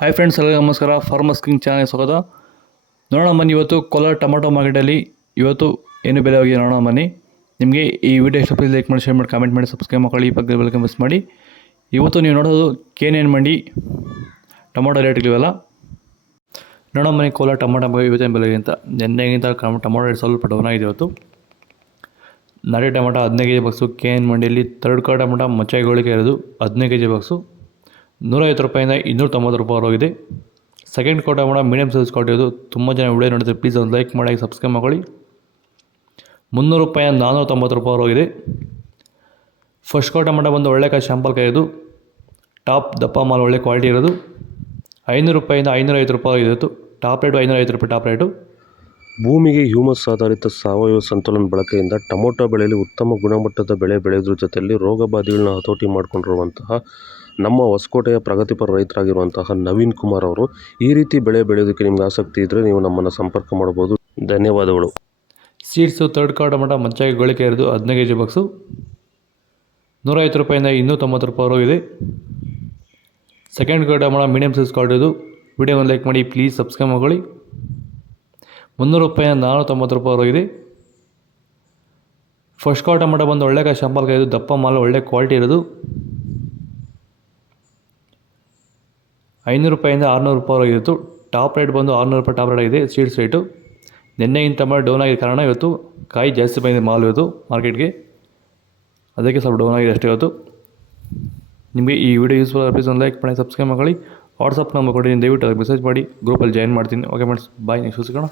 Hi friends, ಎಲ್ಲರಿಗೂ ನಮಸ್ಕಾರ. Farmers king channel ಸ್ವಾಗತ. ನೋಡೋಣ ಬನ್ನಿ, ಇವತ್ತು ಕೋಲಾರ ಟೊಮಾಟೊ ಮಾರ್ಕೆಟಲ್ಲಿ ಇವತ್ತು ಏನು ಬೆಲೆ ಹೋಗಿದೆ ನೋಡೋಣ ಬನ್ನಿ. ನಿಮಗೆ ಈ ವಿಡಿಯೋ ಇಷ್ಟ ಪ್ಲೀಸ್ ಲೈಕ್ ಮಾಡಿ, ಶೇರ್ ಮಾಡಿ, ಕಾಮೆಂಟ್ ಮಾಡಿ, ಸಬ್ಸ್ಕ್ರೈಬ್ ಮಾಡಿ, ಪಕ್ಕದ ಬೆಲ್ ಮಿಸ್ ಮಾಡಿ. ಇವತ್ತು ನೀವು ನೋಡೋದು KNN ಮಂಡಿ ಟೊಮಾಟೊ ರೇಟ್ಗಳಿವೆಲ್ಲ ನೋಡೋಣ ಬನ್ನಿ. ಕೋಲಾರ ಟೊಮಾಟೊ ಇವತ್ತೇನು ಬೆಲೆ ಅಂತ ನೆನ್ನೆಗಿಂತ ಟೊಮಾಟೊ ರೇಟ್ ಸ್ವಲ್ಪ ಡೌನ್ ಆಗಿದೆ. ಇವತ್ತು ನಾಟಿ ಟೊಮಾಟೊ 15 kg ಬಾಕ್ಸು KNN ಮಂಡಿಯಲ್ಲಿ. ಥರ್ಡ್ ಕ್ವಾರ್ ಟೊಮಾಟೊ ಮಚ್ಚಾಯಿಗಳಿಗೆ ಇರೋದು 15 kg ಬಾಕ್ಸು 150 ರೂಪಾಯಿಂದ 290 ರೂಪಾಯಿ ಹೋಗಿದೆ. ಸೆಕೆಂಡ್ ಕ್ವಾರ್ ಟೊಮಾಟೊ ಮೀಡಿಯಮ್ ಸೈಜ್ ಕ್ವಾಲಿಟಿ ಇದು. ತುಂಬ ಜನ ವಿಡಿಯೋ ನೋಡಿದ್ರೆ ಪ್ಲೀಸ್ ಒಂದು ಲೈಕ್ ಮಾಡಿ, ಸಬ್ಸ್ಕ್ರೈಬ್ ಮಾಡ್ಕೊಳ್ಳಿ. 300 ರೂಪಾಯಿಂದ 490 ರೂಪಾಯಿ ಹೋಗಿದೆ. ಫಸ್ಟ್ ಕ್ವಾರ್ ಟೊಮಾಟೊ ಬಂದು ಒಳ್ಳೆ ಕಾಯಿ ಶಾಂಪಲ್ ಕಾಯಿ ಇದು. ಟಾಪ್ ದಪ್ಪ ಮಾಲ್ ಒಳ್ಳೆ ಕ್ವಾಲಿಟಿ ಇರೋದು 500 ರೂಪಾಯಿಂದ 550 ರೂಪಾಯಿ ಇತ್ತು. ಟಾಪ್ ರೇಟು 550 ರೂಪಾಯಿ ಟಾಪ್ ರೇಟು. ಭೂಮಿಗೆ ಹ್ಯೂಮಸ್ ಆಧಾರಿತ ಸಾವಯವ ಸಂತುಲನ ಬಳಕೆಯಿಂದ ಟೊಮೊಟೊ ಬೆಳೆಯಲ್ಲಿ ಉತ್ತಮ ಗುಣಮಟ್ಟದ ಬೆಳೆ ಬೆಳೆಯೋದ್ರ ಜೊತೆಯಲ್ಲಿ ರೋಗ ಬಾಧೆಗಳನ್ನ ಹತೋಟಿ ಮಾಡಿಕೊಂಡಿರುವಂತಹ ನಮ್ಮ ಹೊಸಕೋಟೆಯ ಪ್ರಗತಿಪರ ರೈತರಾಗಿರುವಂತಹ ನವೀನ್ ಕುಮಾರ್ ಅವರು ಈ ರೀತಿ ಬೆಳೆ ಬೆಳೆಯೋದಕ್ಕೆ ನಿಮ್ಗೆ ಆಸಕ್ತಿ ಇದ್ದರೆ ನೀವು ನಮ್ಮನ್ನು ಸಂಪರ್ಕ ಮಾಡ್ಬೋದು. ಧನ್ಯವಾದಗಳು. ಸೀಡ್ಸು ಥರ್ಡ್ ಕ್ವಾರ್ ಟೊಮಾಟೊ ಮಚ್ಚಾಗಿ ಗೋಳಿಕೆ ಇರೋದು 15 kg ಬಾಕ್ಸು 150 ರೂಪಾಯಿಂದ 290 ರೂಪಾಯಿ ಹೋಗಿದೆ. ಸೆಕೆಂಡ್ ಕ್ವಾರ್ ಟೊಮಾಟೊ ಮೀಡಿಯಮ್ ಸೈಜ್ ಕ್ವಾಲಿಟಿ ಇದು. ವಿಡಿಯೋವನ್ನು ಲೈಕ್ ಮಾಡಿ, ಪ್ಲೀಸ್ ಸಬ್ಸ್ಕ್ರೈಬ್ ಮಾಡ್ಕೊಳ್ಳಿ. 300 ರೂಪಾಯಿಂದ 490 ರೂಪಾಯಿ ಹೋಗಿದೆ. ಫಸ್ಟ್ ಕ್ವಾರ್ ಟೊಮಾಟೊ ಬಂದು ಒಳ್ಳೆ ಕಾಯಿ ಶಾಂಪಲ್ ಕಾಯಿ ಇದು. ದಪ್ಪ ಮಾಲ್ ಒಳ್ಳೆ ಕ್ವಾಲಿಟಿ ಇರೋದು 500 ರೂಪಾಯಿಂದ 600 ರೂಪಾಯಿ ಹೋಗಿತ್ತು. ಟಾಪ್ ರೇಟ್ ಬಂದು 600 ರೂಪಾಯಿ ಟಾಪ್ ರೇಟ್ ಆಗಿದೆ. ಸೀಡ್ಸ್ ರೇಟು ನಿನ್ನೆಗಿಂತ ಟೊಮಾಟೊ ಡೌನ್ ಆಗಿದ್ದ ಕಾರಣ ಇವತ್ತು ಕಾಯಿ ಜಾಸ್ತಿ ಬಂದಿದೆ ಮಾಲ್ ಇವತ್ತು ಮಾರ್ಕೆಟ್ಗೆ, ಅದಕ್ಕೆ ಸ್ವಲ್ಪ ಡೌನ್ ಆಗಿದೆ ಅಷ್ಟೇ ಇವತ್ತು. ನಿಮಗೆ ಈ ವಿಡಿಯೋ ಯೂಸ್ಫುಲ್ ಪ್ಲೀಸ್ ಒಂದು ಲೈಕ್ ಮಾಡಿ, ಸಬ್ಸ್ಕ್ರೈಬ್ ಮಾಡ್ಕೊಳ್ಳಿ. ವಾಟ್ಸಪ್ ನಂಬರ್ ಕೊಟ್ಟಿದ್ದೀನಿ, ದಯವಿಟ್ಟು ಅದಕ್ಕೆ ಮೆಸೇಜ್ ಮಾಡಿ, ಗ್ರೂಪಲ್ಲಿ ಜಾಯಿನ್ ಮಾಡ್ತೀನಿ. ಓಕೆ ಫ್ರೆಂಡ್ಸ್, ಬಾಯ್. ನೆಕ್ಸ್ಟ್ ಸಿಗೋಣ.